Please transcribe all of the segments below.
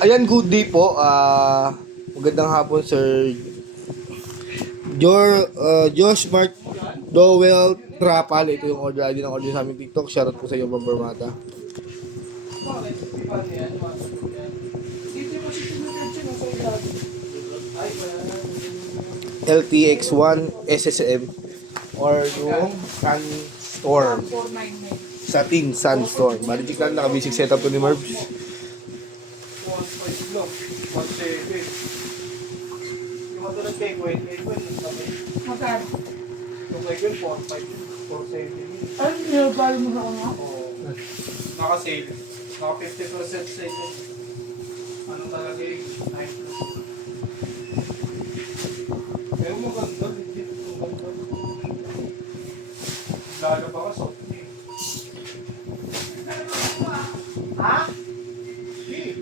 Ayan, good day po. Magandang hapon, Sir Josh Mark Dowell Trapal. Ito yung order ID ng order sa aming TikTok. Shoutout po sa iyo, Bomber Mata. LTX1 SSM or yung Sunstorm. Satin Sunstorm. Magic lang, naka-basic setup to ni Merv. 1.5 lang. 1.7. Yung matulad kay Gwen, sabi. Magkano? Yung kay Gwen, 4.5, 4.7. Ay, nilabalo mo sa kanya? Oo. Naka-sale. Naka 50% sale. Ano talaga yung 9 plus. Pero maganda, legit. Maganda. Lalo ba ka soft? Ha? Hindi.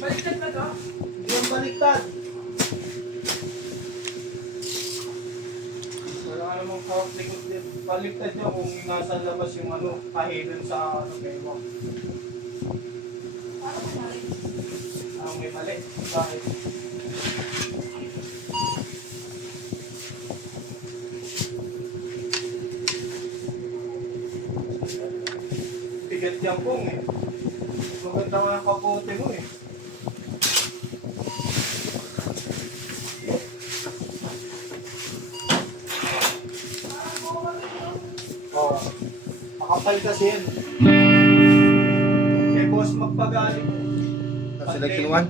Baliktad ba to? Hindi yung baliktad. Wala ka namang hawak likod din. Baliktad niya kung nasa labas yung ano, kahidon sa ano, bewa. Ang may mali. Bakit? Bigat yung pong eh. Maganda nga ang kapote mo eh. Oo. Makapal kasi yan. Kay boss magpagaling. Selection 1.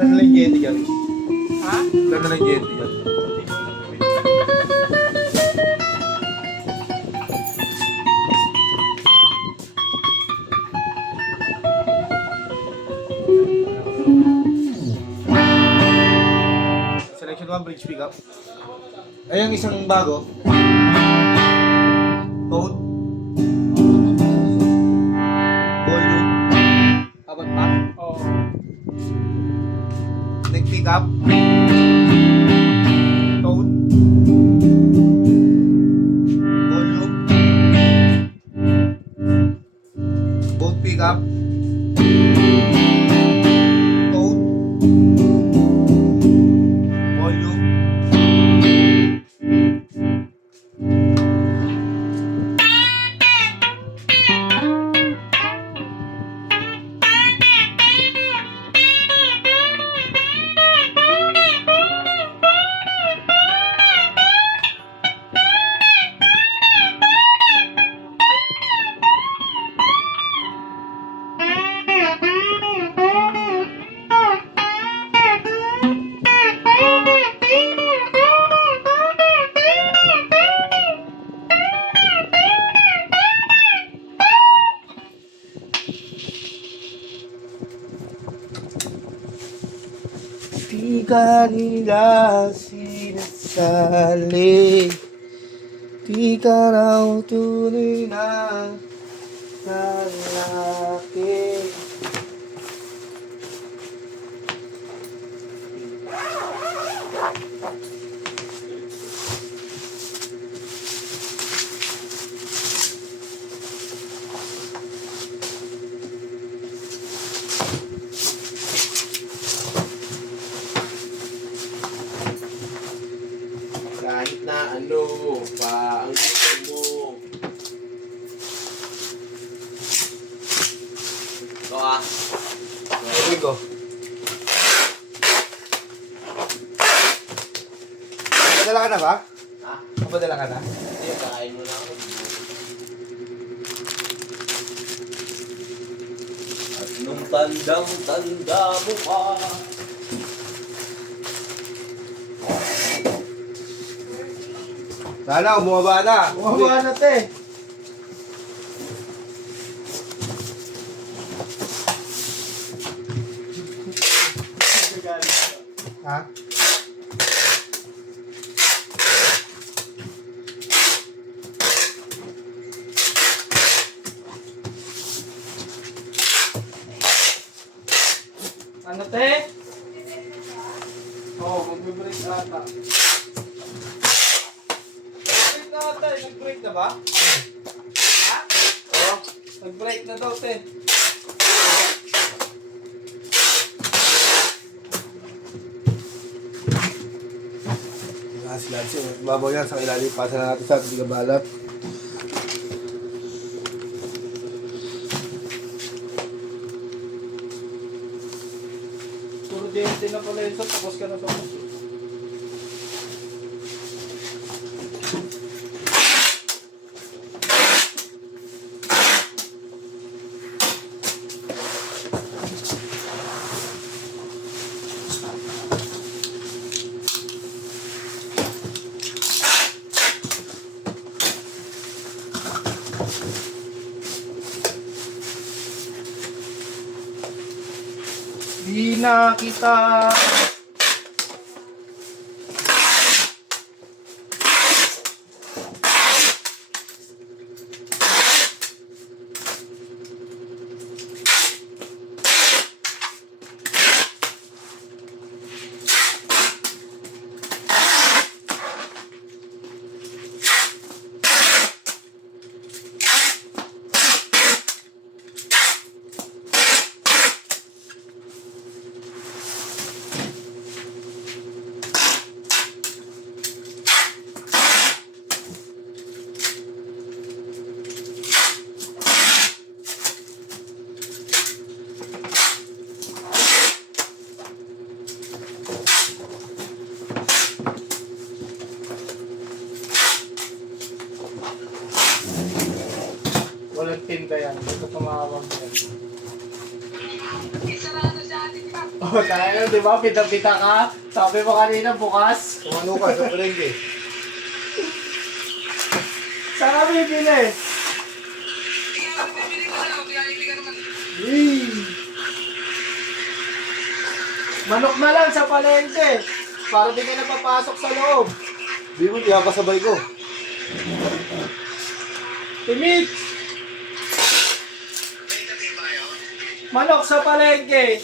Ganda lang yung Yeti yan. Ha? Ganda lang yung Yeti yan. Selection 1, bridge pickup. Ay, yung isang bago. Code. Volume. Apat pa. Oo. Neck pickup. Tone. Volume. Bolt pickup. Tone. Volume. Di ka nila sinasali, di ka raw tunay na lalaki. Kahit na ano pa ang gusto mo. Ito Here we go. Nadala ka na ba? Ha? Kapadala ka na? Hindi, kain mo na ako. At nung tandang-tanda mo pa. Sana, bumaba na. Bumaba na, te. Ha? Ano, te? Oo, mag-break ata. Break na ata, nag-break na ba? Ha? Oo, nag-break na daw, te. Lahat siya. Babaw yan sa ilalim. Pasa na natin sa tiga balat. Puro DMT na pala yun, so tapos ka na tapos. Di na kita. Walang tinda yan. Ito tumawag yan. Oh, tayo, di ba? Pita-pita ka. Sabi mo kanina bukas. Kumano ka sa palengke. Saan ka bibili? Manok na lang sa palengke. Para di ka napapasok sa loob. Di mo, kasabay ko. Timit! Manok sa palengke.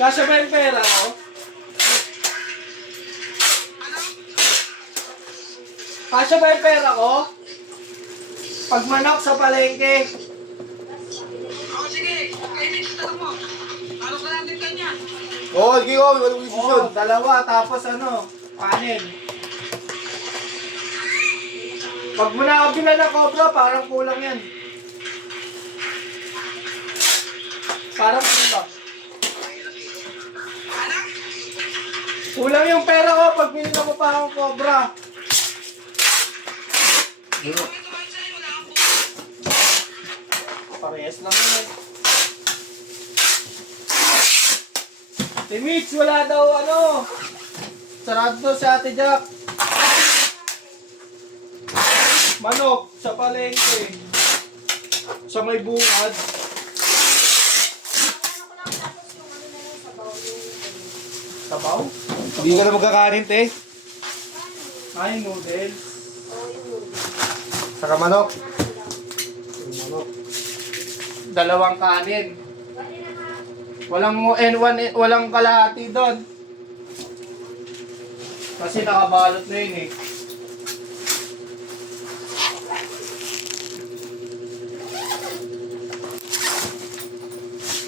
Kasya ba yung pera ko? Kasya ba yung pera ko? Pag manok sa palengke. O sige, Timit, tanong mo. Ano ka natin kanya? Oo, sige ko. Wala mo Oo, decision. dalawa, tapos ano, kanin. Pag mo nakabila na cobra, parang kulang yan. Parang kulang. Kulang yung pera ko pag binila mo pa akong cobra. Parehas lang yun eh. Timits, wala daw ano. Sarado si Ate Jack. Manok sa palengke. Sa may bungad. Sabaw? Hindi ka na magkakanin, te. Ay, noodles. Saka manok. Yung manok. Dalawang kanin. Walang N1, walang kalahati doon. Kasi nakabalot na yun eh.